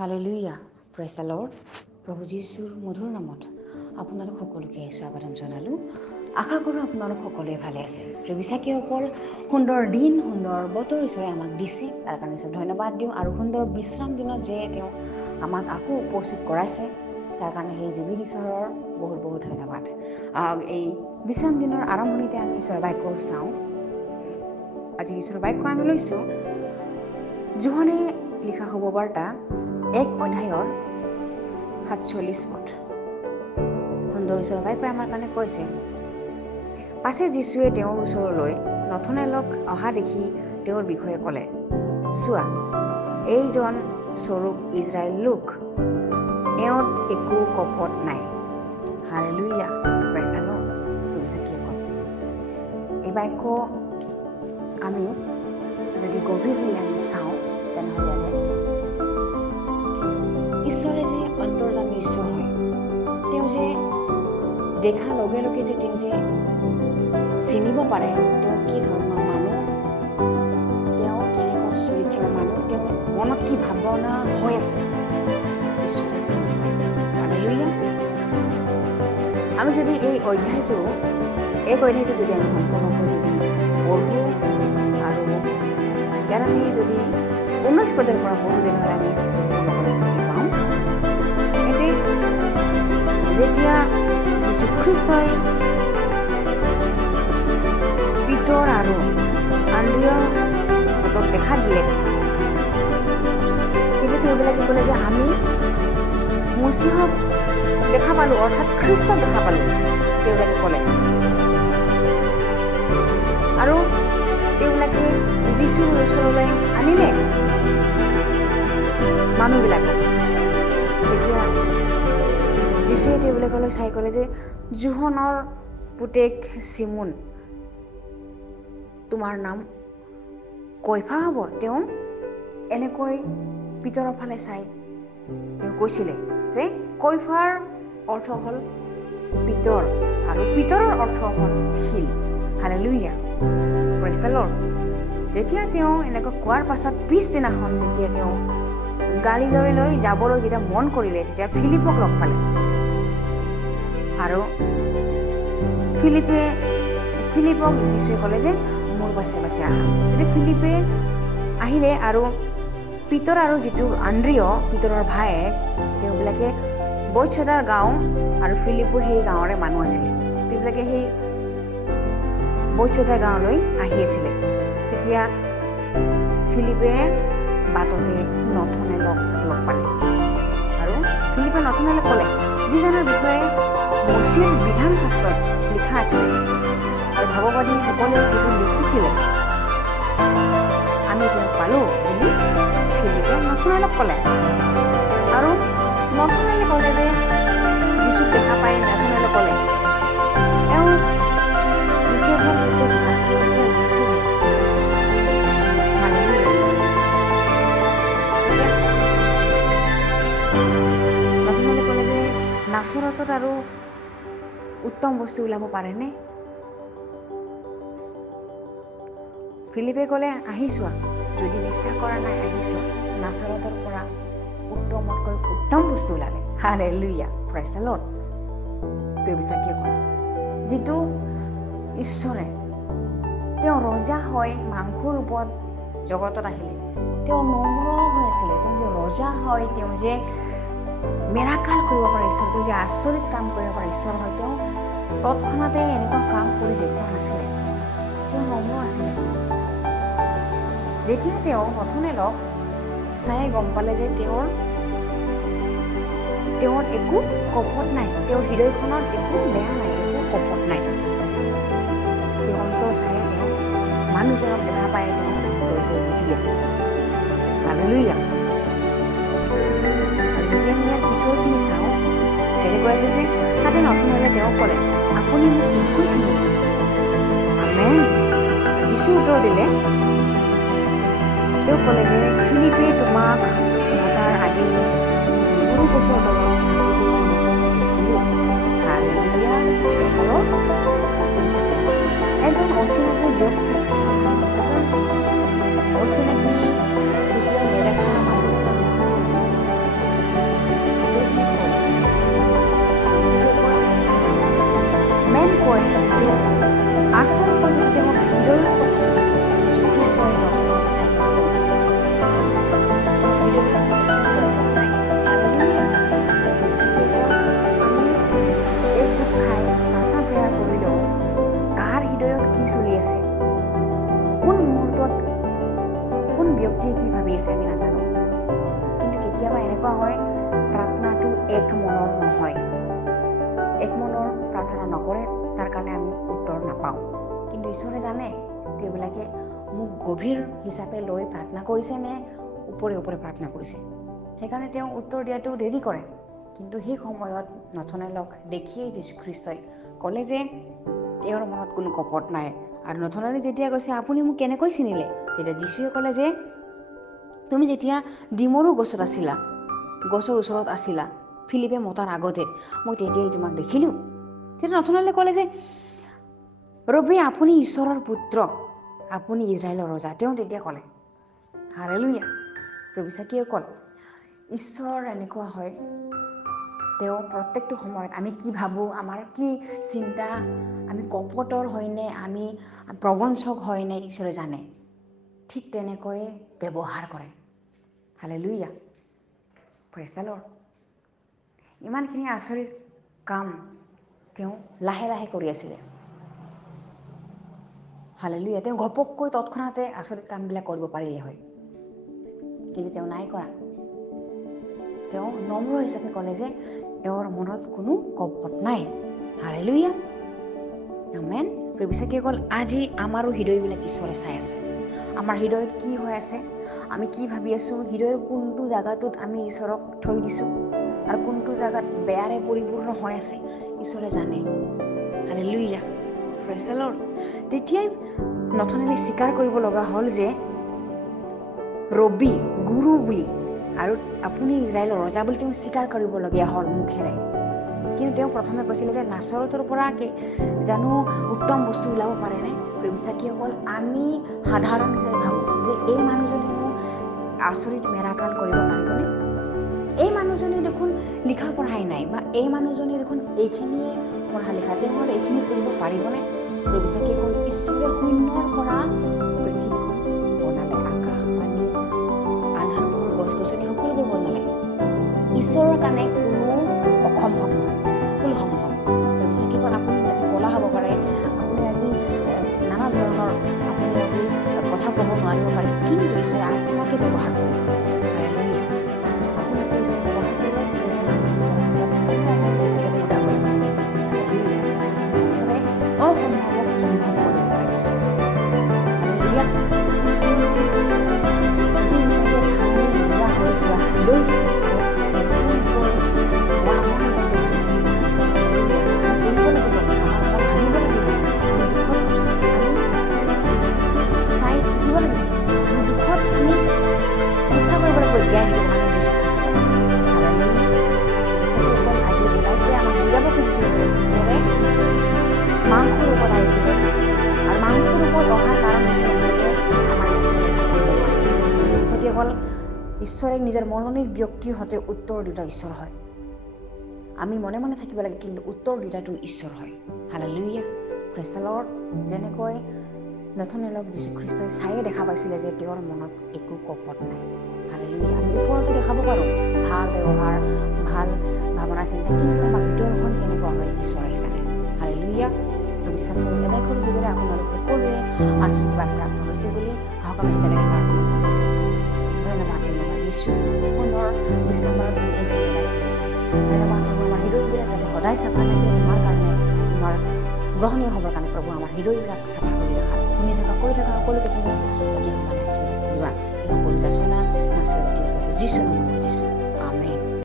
Hallelujah, praise the lord. প্ৰভু যীশুৰ মধুৰ নামত আপোনালোক সকলোকে স্বাগতম জনালোঁ। আশা কৰোঁ আপোনালোক সকলোৱে ভালে আছে। প্ৰেমিচাকীসকল, সুন্দৰ দিন, সুন্দৰ বতৰ ঈশ্বৰে আমাক দিছে, তাৰ কাৰণে ঈশ্বৰ ধন্যবাদ দিওঁ। আৰু সুন্দৰ বিশ্ৰাম দিনত যে তেওঁ আমাক আকৌ উপস্থিত কৰাইছে, তাৰ কাৰণে সেই জীৱিত ঈশ্বৰৰ বহুত বহুত ধন্যবাদ। এই বিশ্ৰাম দিনৰ আৰম্ভণিতে আমি ঈশ্বৰৰ বাক্য চাওঁ। আজি ঈশ্বৰৰ বাক্য আমি লৈছোঁ যোহনে লিখা শুভবাৰ্তা 1 অধ্যায়ৰ 47 পদ। সুন্দৰ ঈশ্বৰৰ বাক্যই আমাৰ কাৰণে কৈছে, পাছে যীশুৱে তেওঁৰ ওচৰলৈ নথনেলক অহা দেখি তেওঁৰ বিষয়ে ক'লে, চোৱা, এইজন স্বৰূপ ইজৰাইল লোক, এওঁত একো কপট নাই। Hallelujah, praise the lord. প্ৰেমিচাকীসকল, এই বাক্য আমি যদি গভীৰ বুলি আমি চাওঁ, তেনেহ'লে ঈশ্বৰে যে অন্তৰ্যামী ঈশ্বৰ হয়, তেওঁ যে দেখাৰ লগে লগে যে তেওঁ যে চিনিব পাৰে তেওঁ কি ধৰণৰ মানুহ, তেওঁ কেনেকুৱা চৰিত্ৰৰ মানুহ, তেওঁৰ মনত কি ভাৱনা হৈ আছে, ঈশ্বৰে চিনি পায়। হালেলুয়া। আমি যদি এই অধ্যায়টো যদি আমি সম্পূৰ্ণকৈ যদি পঢ়োঁ আৰু ইয়াত আমি যদি 19 পদৰ পৰা পঢ়োঁ, তেনেহ'লে আমি বুজি পাওঁ। যেতিয়া যীশুখ্ৰীষ্টই পিতৰ আৰু আন্দ্ৰিয়হঁতক দেখা দিলে, তেতিয়া তেওঁবিলাকে ক'লে যে আমি মচিহক দেখা পালোঁ, অৰ্থাৎ খ্ৰীষ্টক দেখা পালোঁ, তেওঁবিলাকে ক'লে। আৰু তেওঁবিলাকে যীশুৰ ওচৰলৈ আনিলে মানুহবিলাকক। তেতিয়া যীশুৱে তেওঁবিলাকলৈ চাই ক'লে যে, যোহনৰ পুতেক চিমোন, তোমাৰ নাম কৈফা হ'ব। তেওঁ এনেকৈ পিতৰৰ ফালে চাই তেওঁ কৈছিলে যে কৈফাৰ অৰ্থ হ'ল পিতৰ, আৰু পিতৰৰ অৰ্থ হ'ল শিল। Hallelujah, praise the lord. যেতিয়া তেওঁ এনেকৈ কোৱাৰ পাছত পিছদিনাখন যেতিয়া তেওঁ গালিলয়লৈ যাবলৈ যেতিয়া মন কৰিলে, তেতিয়া ফিলিপক লগ পালে। আৰু ফিলিপক যীশুৱে ক'লে যে মোৰ পাছে পাছে আহা। তেতিয়া ফিলিপে আহিলে, আৰু পিতৰ আৰু যিটো আন্দ্ৰিয়, পিতৰৰ ভায়েক, তেওঁবিলাকে বৈচ্ছদাৰ গাঁও, আৰু ফিলিপো সেই গাঁৱৰে মানুহ আছিলে। তেওঁবিলাকে সেই বৈচ্ছদা গাঁৱলৈ আহি আছিলে। তেতিয়া ফিলিপে বাটতে নথনেলক লগ পালে, আৰু ফিলিপে নথনেলক ক'লে, যিজনৰ বিষয়ে মচিৰ বিধান শাস্ত্ৰত লিখা আছিলে আৰু ভাৱবাদীসকলে সেইটো লিখিছিলে, আমি তেওঁক পালোঁ বুলি ফিলিপে নথনেলক ক'লে। আৰু নথনেলে ক'লে যে যীশুক দেখা পাই নথনেলে ক'লে, এওঁ যোসেফৰ পুতেক নাছৰথৰ যীশু। নথনেলে ক'লে যে নাছৰথত আৰু উত্তম বস্তু ওলাব পাৰেনে? ফিলিপে ক'লে, আহি চোৱা, যদি বিশ্বাস কৰা নাই আহি চোৱা, নাছৰথৰ পৰা উত্তমতকৈ উত্তম বস্তু ওলালে। Hallelujah, praise the lord. প্ৰেমিচাকীসকল, যিটো ঈশ্বৰে তেওঁ ৰজা হয় মাংসৰ ৰূপত জগতত আহিলে, তেওঁ নম্ৰ হৈ আছিলে, তেওঁ যে ৰজা হয়, তেওঁ যে মেৰাকাল কৰিব পাৰে ঈশ্বৰ, তেওঁ যে আচৰিত কাম কৰিব পাৰে ঈশ্বৰ হয়, তেওঁ তৎক্ষণাতে এনেকুৱা কাম কৰি দেখুওৱা নাছিলে, তেওঁ নম্ৰ আছিলে। যেতিয়া তেওঁ নথনেলক চাই গম পালে যে তেওঁৰ একো কপট নাই, তেওঁৰ হৃদয়খনত একো বেয়া নাই, একো কপট নাই, তেওঁ অন্তৰ চাই তেওঁ মানুহজনক দেখা পাই তেওঁ বুজিলে। হালেলুয়া। যদি আমি ইয়াৰ পিছৰখিনি চাওঁ, তেনেকৈ আছে যে তাতে নথনেলে তেওঁক ক'লে, আপুনি মোক কেনেকৈ চিনি? আমেন। যীশু উত্তৰ দিলে, তেওঁ ক'লে যে ফিলিপে তোমাক মতাৰ আগেয়ে তুমি যিবোৰ বছৰ তলত এজন অচিনাকি ব্যক্তি, অচিনাকি নেদেখা মানুহ আচলতে যদি তেওঁৰ হৃদয়ৰ কথা যীশুখ্ৰীষ্টই নথনক চাই কৰিছে আমি এই বুক খাই প্ৰাৰ্থনা প্ৰেয়াৰ কৰিলেও কাৰ হৃদয়ত কি চলি আছে, কোন মুহূৰ্তত কোন ব্যক্তিয়ে কি ভাবি আছে আমি নাজানো। কিন্তু কেতিয়াবা এনেকুৱা হয় প্ৰাৰ্থনাটো এক মনৰ নহয়, এক মনৰ প্ৰাৰ্থনা নকৰে, তাৰ কাৰণে আমি উত্তৰ নাপাওঁ। কিন্তু ঈশ্বৰে জানে তেওঁবিলাকে মোক গভীৰ হিচাপে লৈ প্ৰাৰ্থনা কৰিছে নে ওপৰে ওপৰে প্ৰাৰ্থনা কৰিছে। সেইকাৰণে তেওঁ উত্তৰ দিয়াটো দেৰি কৰে। কিন্তু সেই সময়ত নথনেলক দেখিয়েই যীশুখ্ৰীষ্টই ক'লে যে তেওঁৰ মনত কোনো কপট নাই। আৰু নথনেলে যেতিয়া কৈছে আপুনি মোক কেনেকৈ চিনিলে, তেতিয়া যীশুৱে ক'লে যে তুমি যেতিয়া ডিমৰু গছত আছিলা, গছৰ ওচৰত আছিলা, ফিলিপে মতাৰ আগতে মই তেতিয়াই তোমাক দেখিলোঁ। তেতিয়া নথনেলে ক'লে যে ৰবি আপুনি ঈশ্বৰৰ পুত্ৰ, আপুনি ইজৰাইলৰ ৰজা। তেওঁ তেতিয়া ক'লে হালেলুয়া। প্ৰভুসাকীসকল, ঈশ্বৰ এনেকুৱা হয়, তেওঁ প্ৰত্যেকটো সময়ত আমি কি ভাবোঁ, আমাৰ কি চিন্তা, আমি কপটৰ হয়নে, আমি প্ৰবঞ্চক হয়নে ঈশ্বৰে জানে। ঠিক তেনেকৈ ব্যৱহাৰ কৰে। Hallelujah, praise the lord. ইমানখিনি আচৰিত কাম তেওঁ লাহে লাহে কৰি আছিলে। হালেলুয়া, তেওঁ ঘপককৈ তৎক্ষণাতে আচৰিত কামবিলাক কৰিব পাৰিলে হয়, কিন্তু তেওঁ নাই কৰা। তেওঁ নম্ৰ হিচাপে ক'লে যে তেওঁৰ মনত কোনো কপট নাই। হালেলুয়া, আমেন। প্ৰভুসাকীসকল, আজি আমাৰো হৃদয়বিলাক ঈশ্বৰে চাই আছে। আমাৰ হৃদয়ত কি হৈ আছে, আমি কি ভাবি আছোঁ, হৃদয়ৰ কোনটো জাগাটোত আমি ঈশ্বৰক থৈ দিছোঁ আৰু কোনটো জাগাত বেয়াৰে পৰিপূৰ্ণ হৈ আছে ঈশ্বৰে জানে। Hallelujah, praise the lord. তেতিয়াই নথনেলে স্বীকাৰ কৰিব লগা হ'ল যে ৰবি, গুৰু বুলি আৰু আপুনি ইজৰাইলৰ ৰজা বুলি তেওঁ স্বীকাৰ কৰিবলগীয়া হ'ল মুখেৰে। কিন্তু তেওঁ প্ৰথমে কৈছিলে যে নাচৰতৰ পৰা জানো উত্তম বস্তু ওলাব পাৰেনে। প্ৰভুসাকীসকল, আমি সাধাৰণ হিচাপে ভাবোঁ যে এই মানুহজনেনো আচৰিত মেৰাকাল কৰিব পাৰিবনে, এই মানুহজনে দেখোন লিখা পঢ়াই নাই, বা এই মানুহজনে দেখোন এইখিনিয়ে পঢ়া লিখা, তেওঁ এইখিনি কৰিব পাৰিবনে। প্ৰভুসাকীসকল, ঈশ্বৰে শূন্যৰ পৰা পৃথিৱীখন বনালে, আকাশ পানী আন্ধাৰ পোহৰ গছ গছনি সকলোবোৰ বনালে। ঈশ্বৰৰ কাৰণে কোনো অসম্ভৱ নহয়, সকলো সম্ভৱ। প্ৰভুসাকীসকল, আপুনি আজি ক'লা হ'ব পাৰে, আপুনি আজি নানা ধৰণৰ আপুনি আজি কথা ক'ব নোৱাৰিব পাৰে, কিন্তু ঈশ্বৰে আপোনাকে ব্যৱহাৰ কৰিব। আপোনাকে ঈশ্বৰে ব্যৱহাৰ কৰিব। ঈশ্বৰে অসম্ভৱক সম্ভৱ কৰিব পাৰে। ঈশ্বৰ মাংসৰ ওপৰত আহিছিলে আৰু মাংসৰ ওপৰত অহাৰ কাৰণ আমাৰ ঈশ্বৰে ঈশ্বৰে নিজৰ মনোনীত ব্যক্তিৰ সৈতে উত্তৰ দুটা ঈশ্বৰ হয়। আমি মনে মনে থাকিব লাগে, কিন্তু উত্তৰ দুটাটো ঈশ্বৰ হয়। Hallelujah, praise the lord. যেনেকৈ নথনেলক যীশুখ্ৰীষ্টই চায়ে দেখা পাইছিলে যে তেওঁৰ মনত একো কপট নাই। হালেলুয়া, আমি ওপৰতে দেখাব পাৰোঁ ভাল ব্যৱহাৰ, ভাল ভাৱনা চিন্তা, কিন্তু আমাৰ ভিতৰখন কেনেকুৱা হয় ঈশ্বৰে জানে। হালেলুয়া, বিশ্বাস কৰোঁ এনেকৈ যোগেৰে আপোনালোক সকলোৱে আশীৰ্বাদ প্ৰাপ্ত হৈছে বুলি আহক আমি তেনেকৈ প্ৰাৰ্থনা কৰোঁ। ধন্যবাদ, ধন্যবাদ যীশু, সুন্দৰ বিশ্ৰামত ধন্যবাদ প্ৰভু। আমাৰ হৃদয়বিলাক যাতে সদায় চাফা লাগে তোমাৰ কাৰণে, তোমাৰ গ্ৰহণীয় হ'বৰ কাৰণে প্ৰভু আমাৰ হৃদয়বিলাক চাফা কৰি ৰখা, শুনি থকা কৈ থকা সকলোকে তুমি একে সমানে ৰাখিবা। এই সকলো যাচনা নাছিল প্ৰভু যীশু নামত খুজিছোঁ, আমেন।